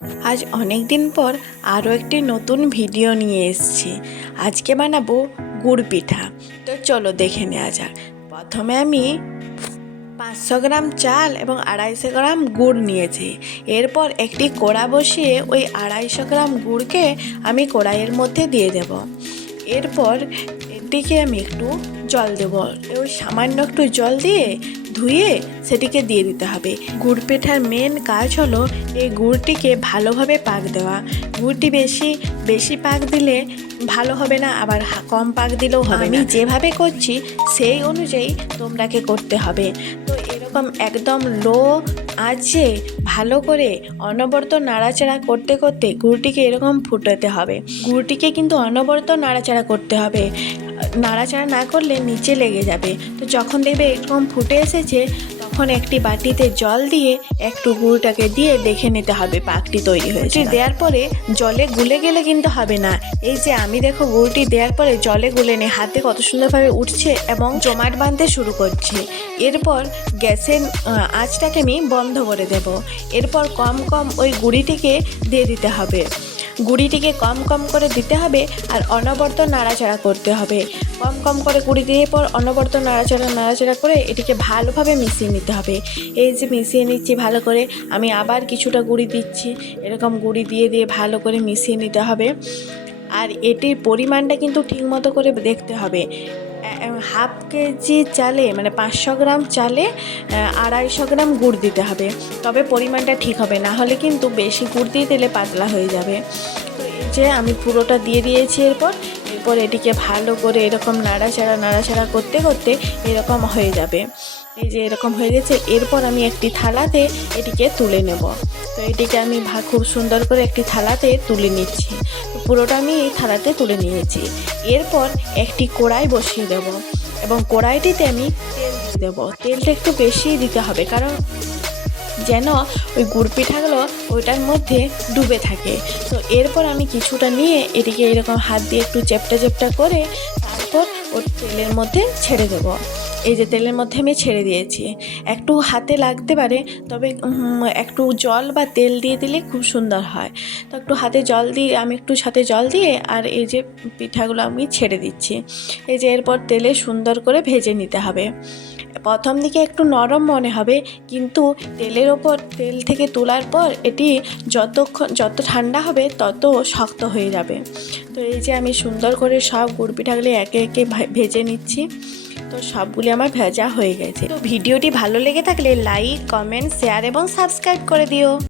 আজ অনেক দিন পর আরও একটি নতুন ভিডিও নিয়ে এসেছি। আজকে বানাবো গুড় পিঠা। তো চলো দেখে নেওয়া যাক। প্রথমে আমি 500 গ্রাম চাল এবং 250 গ্রাম গুড় নিয়েছি। এরপর একটি কড়া বসিয়ে ওই 250 গ্রাম গুড়কে আমি কড়াইয়ের মধ্যে দিয়ে দেব। এরপর এটিকে আমি একটু জল দেব। ওই সামান্য একটু জল দিয়ে ধুয়ে সেটিকে দিয়ে দিতে হবে। গুড় পিঠার মেন কাজ হলো এই গুড়টিকে ভালোভাবে পাক দেওয়া। গুড়টি বেশি পাক দিলে ভালো হবে না, আবার কম পাক দিলেও হবে না। আমি যেভাবে করছি সেই অনুযায়ী তোমরাকে করতে হবে। তো এরকম একদম লো আঁচে ভালো করে অনবরত নাড়াচাড়া করতে করতে গুড়টিকে এরকম ফুটাতে হবে। গুড়টিকে কিন্তু অনবরত নাড়াচাড়া করতে হবে, নাড়াচাড়া না করলে নিচে লেগে যাবে। তো যখন দেখবে এরকম ফুটে এসেছে তখন একটি বাটিতে জল দিয়ে একটু গুড়টাকে দিয়ে দেখে নিতে হবে পাকটি তৈরি হয়েছে। দেওয়ার পরে জলে গুলে গেলে কিন্তু হবে না। এই যে আমি দেখো গুড়টি দেওয়ার পরে জলে গুলে নিয়ে হাতে কত সুন্দরভাবে উঠছে এবং জমাট বাঁধতে শুরু করছে। এরপর গ্যাসের আঁচটাকে আমি বন্ধ করে দেব। এরপর কম কম ওই গুঁড়িটিকে দিয়ে দিতে হবে। গুঁড়িটিকে কম কম করে দিতে হবে আর অনবরত নাড়াচাড়া করতে হবে। কম কম করে গুঁড়ি দিয়ে পর অনবরত নাড়াচাড়া করে এটিকে ভালোভাবে মিশিয়ে নিতে হবে। এই যে মিশিয়ে নিচ্ছি ভালো করে, আমি আবার কিছুটা গুঁড়ি দিচ্ছি। এরকম গুঁড়ি দিয়ে দিয়ে ভালো করে মিশিয়ে নিতে হবে। আর এটির পরিমাণটা কিন্তু ঠিকমতো করে দেখতে হবে। হাফ কেজি চালে মানে 500 গ্রাম চালে 250 গ্রাম গুড় দিতে হবে, তবে পরিমাণটা ঠিক হবে। না হলে কিন্তু বেশি গুড় দিয়ে দিলে পাতলা হয়ে যাবে। তো এই যে আমি পুরোটা দিয়ে দিয়েছি। এরপর এটিকে ভালো করে এরকম নাড়াচাড়া করতে করতে এরকম হয়ে যাবে। এই যে এরকম হয়ে গেছে। এরপর আমি একটি থালাতে এটিকে তুলে নেব। তো এটিকে আমি খুব সুন্দর করে একটি থালাতে তুলে নিচ্ছি। পুরোটা আমি এই থালাতে তুলে নিয়েছি। এরপর একটি কড়াই বসিয়ে দেব এবং কড়াইটিতে আমি তেল দিয়ে দেবো। তেলটা একটু বেশি দিতে হবে, কারণ যেন ওই গুড় পিঠাগুলো ওইটার মধ্যে ডুবে থাকে। তো এরপর আমি কিছুটা নিয়ে এটিকে এরকম হাত দিয়ে একটু চেপটা করে তারপর ওর তেলের মধ্যে ছেড়ে দেবো। এই যে তেলের মধ্যে আমি ছেড়ে দিয়েছি। একটু হাতে লাগতে পারে, তবে একটু জল বা তেল দিয়ে দিলে খুব সুন্দর হয়। তো একটু হাতে জল দিয়ে আর এই যে পিঠাগুলো আমি ছেড়ে দিচ্ছি। এই যে এরপর তেলে সুন্দর করে ভেজে নিতে হবে। প্রথম দিকে একটু নরম মনে হবে, কিন্তু তেল থেকে তোলার পর এটি যত ঠান্ডা হবে তত শক্ত হয়ে যাবে। তো এই যে আমি সুন্দর করে সব গুড় পিঠাগুলি একে একে ভেজে নিচ্ছি। তো সবগুলি আমার ভাজা হয়ে গেছে। তো ভিডিওটি ভালো লেগে থাকলে লাইক, কমেন্ট, শেয়ার এবং সাবস্ক্রাইব করে দিও।